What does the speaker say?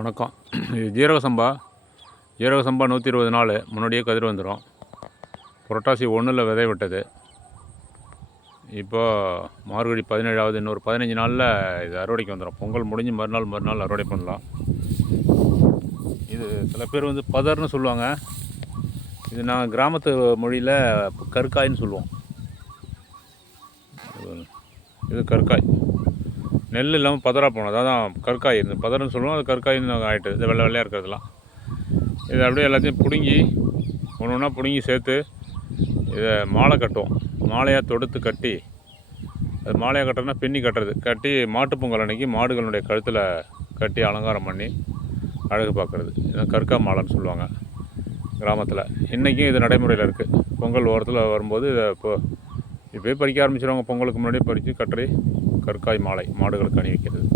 வணக்கம். இது ஜீரக சம்பா. ஜீரக சம்பா நூற்றி இருபது நாள் முன்னாடியே கதிர் வந்துடும் புரட்டாசி ஒன்றில் விதை விட்டது. இப்போ மார்கழி பதினேழாவது இன்னொரு பதினஞ்சு நாளில் இது அறுவடைக்கு வந்துடும் பொங்கல் முடிஞ்சு மறுநாள் மறுநாள் அறுவடை பண்ணலாம். இது சில பேர் வந்து பதர்னு சொல்லுவாங்க. இது நாங்கள் கிராமத்து மொழியில் கருக்காயின்னு சொல்லுவோம். இது கருக்காய். நெல் இல்லாமல் பதறா போனது அதான் கற்காய் இருந்து பதரன்னு சொல்லுவோம். அது கற்காயின்னு ஆகிட்டு இது வெள்ளை வெள்ளையாக இருக்கிறதுலாம். இதை அப்படியே எல்லாத்தையும் பிடுங்கி ஒன்று ஒன்றா பிடுங்கி சேர்த்து இதை மாலை கட்டுவோம். மாலையாக தொடுத்து கட்டி அது மாலையாக கட்டுறதுனா பின்னி கட்டுறது. கட்டி மாட்டுப் பொங்கல் அன்னைக்கு மாடுகளுடைய கழுத்தில் கட்டி அலங்காரம் பண்ணி அழகு பார்க்குறது. இதான் கற்கா மாலைன்னு சொல்லுவாங்க கிராமத்தில். இன்றைக்கும் இது நடைமுறையில் இருக்குது பொங்கல் ஓரத்தில் வரும்போது இதை இப்போ இப்போயே பறிக்க ஆரம்பிச்சிடுவாங்க பொங்கலுக்கு முன்னாடியே பறித்து கட்டுரை கற்காய் மாலை மாடுகளுக்கு அணிவிக்கிறது.